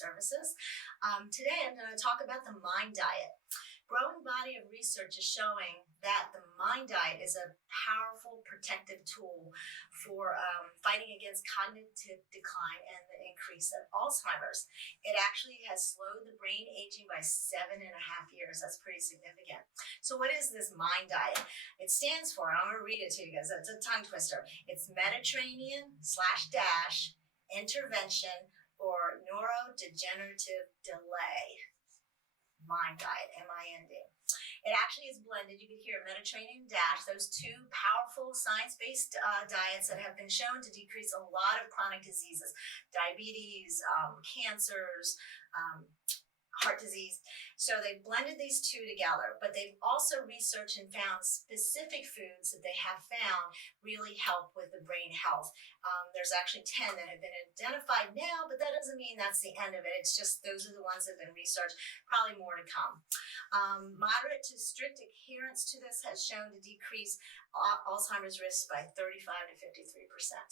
Services. Today I'm going to talk about the MIND diet. Growing body of research is showing that the MIND diet is a powerful protective tool for fighting against cognitive decline and the increase of Alzheimer's. It actually has slowed the brain aging by 7.5 years. That's pretty significant. So what is this MIND diet? It stands for, I'm going to read it to you guys, it's a tongue twister. It's Mediterranean/dash intervention for neurodegenerative delay. MIND diet, M-I-N-D. It actually is blended. You can hear Mediterranean dash, those two powerful science-based diets that have been shown to decrease a lot of chronic diseases, diabetes, cancers, heart disease. So they've blended these two together, but they've also researched and found specific foods that they have found really help with the brain health. There's actually 10 that have been identified now, but that doesn't mean that's the end of it. It's just those are the ones that have been researched, probably more to come. Moderate to strict adherence to this has shown to decrease Alzheimer's risk by 35 to 53%.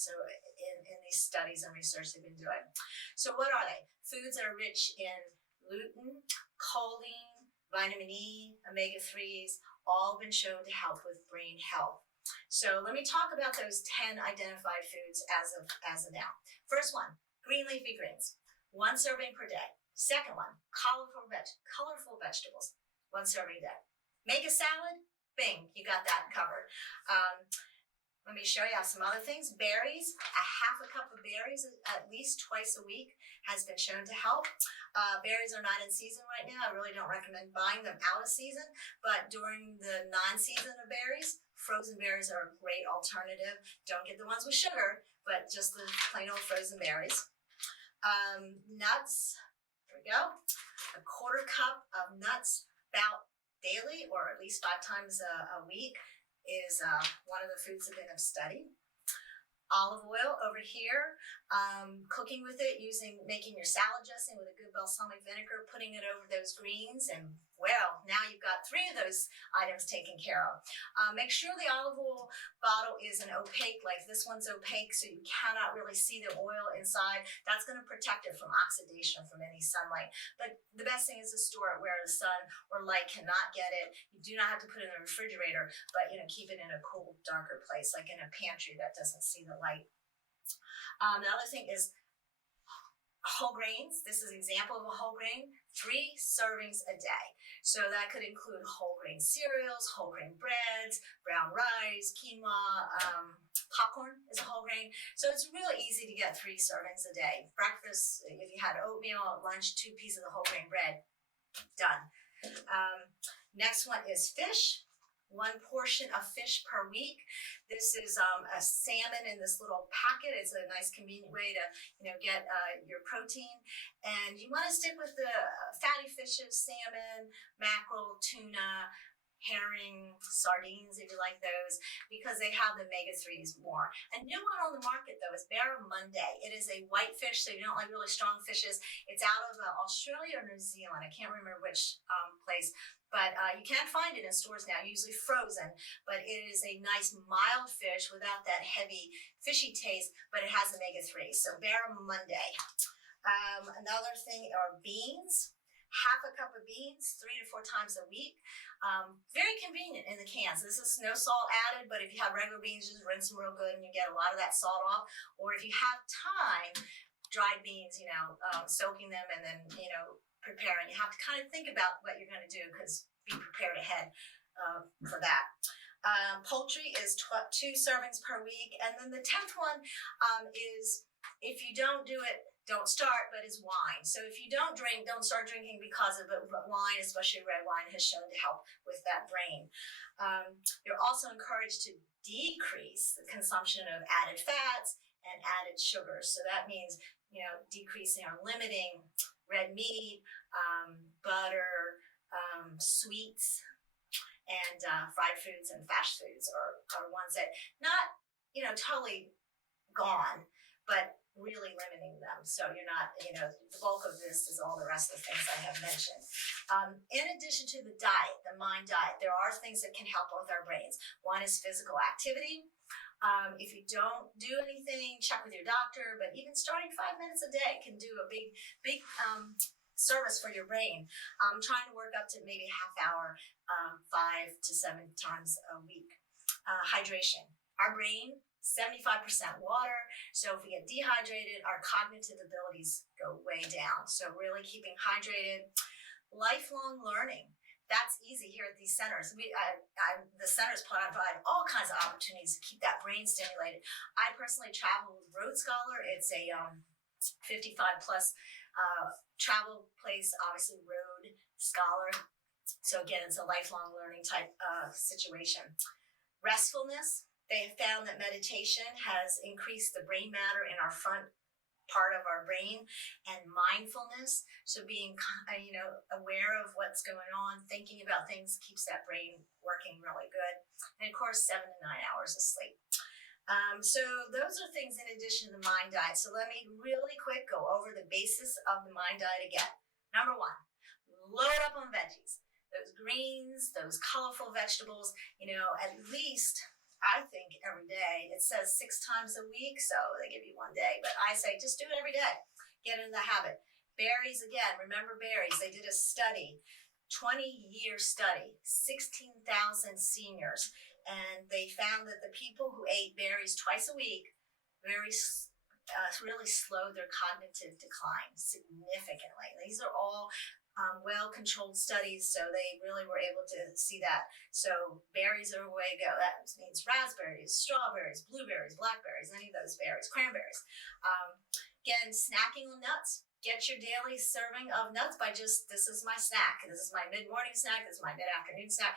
So in these studies and research they've been doing. So what are they? Foods that are rich in lutein, choline, vitamin E, omega-3s, all been shown to help with brain health. So let me talk about those 10 identified foods as of now. First one, green leafy greens, 1 serving per day. Second one, colorful vegetables, 1 serving a day. Make a salad, bing, you got that covered. Let me show you some other things. Berries, a half a cup of berries at least twice a week has been shown to help. Berries are not in season right now. I really don't recommend buying them out of season, but during the non-season of berries, frozen berries are a great alternative. Don't get the ones with sugar, but just the plain old frozen berries. Nuts, there we go. A 1/4 cup of nuts about daily or at least 5 times a week is one of the foods that have been studied. Olive oil over here, cooking with it, making your salad dressing with a good balsamic vinegar, putting it over those greens, and well, now you've got 3 of those items taken care of. Make sure the olive oil bottle isn't opaque, like this one's opaque, so you cannot really see the oil inside. That's going to protect it from oxidation from any sunlight. But the best thing is to store it where the sun or light cannot get it. You do not have to put it in the refrigerator, but keep it in a cool, darker place, like in a pantry that doesn't see the light. The other thing is whole grains. This is an example of a whole grain, 3 servings a day. So that could include whole grain cereals, whole grain breads, brown rice, quinoa, popcorn is a whole grain. So it's really easy to get 3 servings a day. Breakfast, if you had oatmeal, lunch, 2 pieces of whole grain bread, done. Next one is fish. 1 portion of fish per week. This is a salmon in this little packet. It's a nice convenient way to get your protein. And you want to stick with the fatty fishes, salmon, mackerel, tuna, herring, sardines if you like those, because they have the omega-3s more. A new one on the market though is Barramundi. It is a white fish, so you don't like really strong fishes. It's out of Australia or New Zealand. I can't remember which place. But you can find it in stores now, usually frozen. But it is a nice mild fish without that heavy fishy taste, but it has omega-3. So Barramundi. Another thing are beans. Half a cup of beans, 3 to 4 times a week. Very convenient in the cans. This is no salt added, but if you have regular beans, just rinse them real good and you get a lot of that salt off. Or if you have time, dried beans, soaking them and then, preparing. You have to kind of think about what you're going to do because be prepared ahead for that. Poultry is 2 servings per week. And then the 10th one is if you don't do it, don't start, but is wine. So if you don't drink, don't start drinking because of it, but wine, especially red wine, has shown to help with that brain. You're also encouraged to decrease the consumption of added fats and added sugars. So that means, decreasing or limiting red meat, butter, sweets, and fried foods and fast foods are ones that not, totally gone, but really limiting them. So you're not, the bulk of this is all the rest of the things I have mentioned. In addition to the diet, the MIND diet, there are things that can help with our brains. One is physical activity. If you don't do anything, check with your doctor, but even starting 5 minutes a day can do a big service for your brain. I'm trying to work up to maybe a half hour, 5 to 7 times a week. Hydration. Our brain, 75% water. So if we get dehydrated, our cognitive abilities go way down. So really keeping hydrated. Lifelong learning. That's easy here at these centers. The centers provide all kinds of opportunities to keep that brain stimulated. I personally travel with Road Scholar. It's a 55 plus travel place, obviously Road Scholar. So again, it's a lifelong learning type situation. Restfulness. They have found that meditation has increased the brain matter in our front part of our brain, and mindfulness. So being, aware of what's going on, thinking about things keeps that brain working really good. And of course, 7 to 9 hours of sleep. So those are things in addition to the Mind Diet. So let me really quick go over the basis of the Mind Diet again. Number 1, load up on veggies. Those greens, those colorful vegetables, at least I think every day. It says 6 times a week, so they give you 1 day, but I say just do it every day. Get in the habit. Berries, again, remember berries. They did a study, 20-year study, 16,000 seniors, and they found that the people who ate berries twice a week really slowed their cognitive decline significantly. These are all well-controlled studies, so they really were able to see that. So berries are a way to go. That means raspberries, strawberries, blueberries, blackberries, any of those berries, cranberries. Again, snacking on nuts. Get your daily serving of nuts by this is my snack. This is my mid-morning snack. This is my mid-afternoon snack.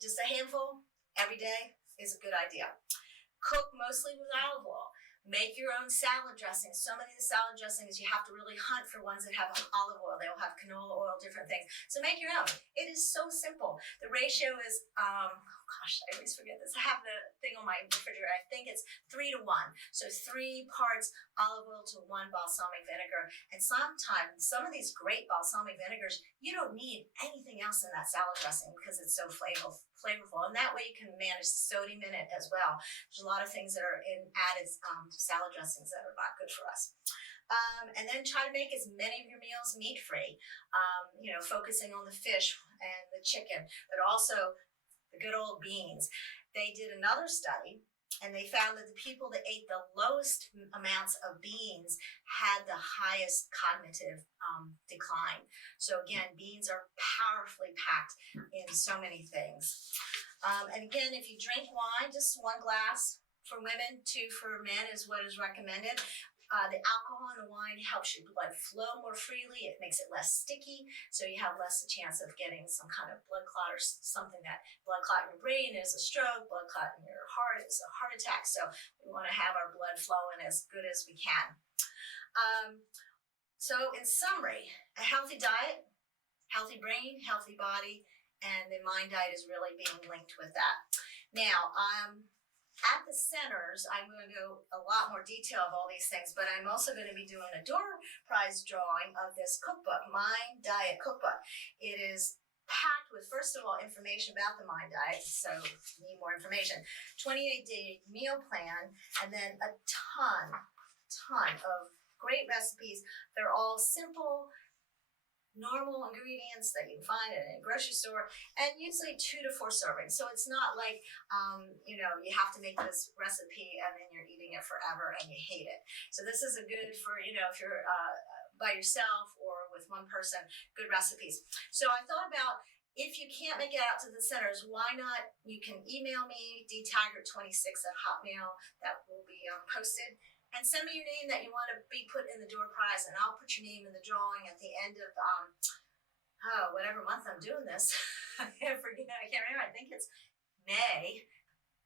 Just a handful every day is a good idea. Cook mostly with olive oil. Make your own salad dressings. So many of the salad dressings, you have to really hunt for ones that have olive oil. They'll have canola oil, different things. So make your own. It is so simple. The ratio is, I always forget this. I have the thing on my refrigerator. I think it's 3 to 1. So 3 parts olive oil to 1 balsamic vinegar. And sometimes, some of these great balsamic vinegars, you don't need anything else in that salad dressing because it's so flavorful. And that way you can manage the sodium in it as well. There's a lot of things that are in added salad dressings that are not good for us. And then try to make as many of your meals meat-free, focusing on the fish and the chicken, but also the good old beans. They did another study, and they found that the people that ate the lowest amounts of beans had the highest cognitive decline. So again, beans are powerfully packed in so many things. And again, if you drink wine, just 1 glass for women, 2 for men is what is recommended. The alcohol in the wine helps your blood flow more freely. It makes it less sticky, so you have less a chance of getting some kind of blood clot or something. That blood clot in your brain is a stroke, blood clot in your heart is a heart attack. So we want to have our blood flowing as good as we can. So in summary, a healthy diet, healthy brain, healthy body, and the Mind Diet is really being linked with that. Now, at the centers, I'm going to go a lot more detail of all these things, but I'm also going to be doing a door prize drawing of this cookbook, Mind Diet Cookbook. It is packed with, first of all, information about the Mind Diet, so you need more information, 28-day meal plan, and then a ton of great recipes. They're all simple, normal ingredients that you can find in a grocery store, and usually 2 to 4 servings. So it's not like, you have to make this recipe and then you're eating it forever and you hate it. So this is a good for, if you're by yourself or with one person, good recipes. So I thought about, if you can't make it out to the centers, why not, you can email me, dtaggart26@hotmail, that will be posted. And send me your name that you want to be put in the door prize, and I'll put your name in the drawing at the end of whatever month I'm doing this. I can't remember. I think it's May,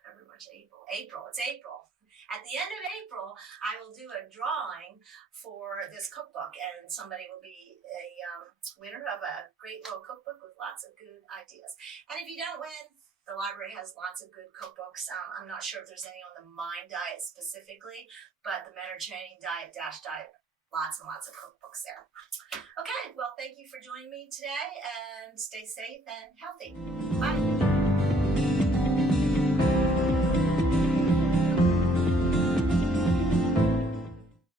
February, March, April. It's April. At the end of April, I will do a drawing for this cookbook, and somebody will be a winner of a great little cookbook with lots of good ideas. And if you don't win, the library has lots of good cookbooks. I'm not sure if there's any on the Mind Diet specifically, but the Mediterranean Diet, lots and lots of cookbooks there. Okay, well, thank you for joining me today, and stay safe and healthy.